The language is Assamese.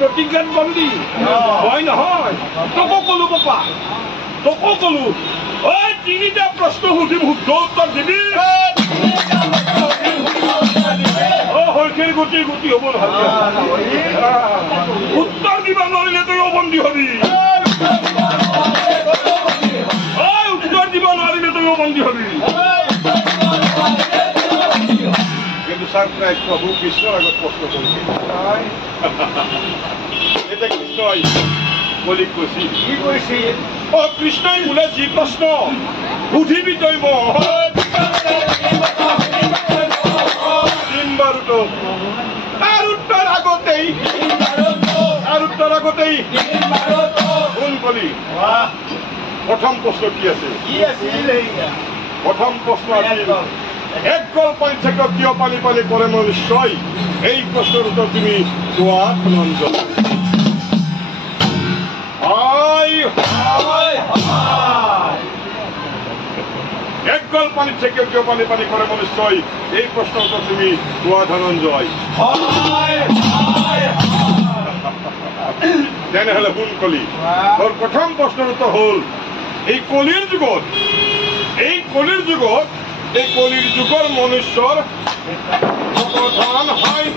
প্ৰতিজ্ঞাত বন্দী হয় নহয় তোকো কলো পাপা তোকো কলো ঐ তিনিটা প্ৰশ্ন সুধিম শুদ্ধ উত্তৰ দিবি হৈছিল গুটি গুটি হ'ব উত্তৰ দিবা নোৱাৰিলে তই বন্দী হবি উত্তৰ দিব নোৱাৰিলে তই বন্দী হবি কিন্তু ছাৰ প্ৰভু কৃষ্ণৰ আগত প্ৰশ্ন কৰিছিল এতিয়া কৃষ্ণই কলিক কৈছিল কি কৈছিল কৃষ্ণই বোলে যি প্ৰশ্ন সুধিবি তই মোক তাৰ উত্তৰ আগতেই কোন কলি প্ৰথম প্ৰশ্ন কি আছিল প্ৰথম প্ৰশ্ন আছিল এক গল পানী থাকে কিয় পানী পানী কৰে মই নিশ্চয় এই প্ৰশ্নৰ উত্তৰ তুমি কোৱা ধনঞ্জয় এক গল পানী থেকে কিয় পানী পানী কৰে মই নিশ্চয় এই প্ৰশ্নৰ উত্তৰ তুমি কোৱা ধনঞ্জয় তেনেহলে শুন কলি তোৰ প্ৰথম প্ৰশ্নৰ উত্তৰ হল এই কলিৰ যুগৰ মনুষ্যৰ প্ৰধান হয়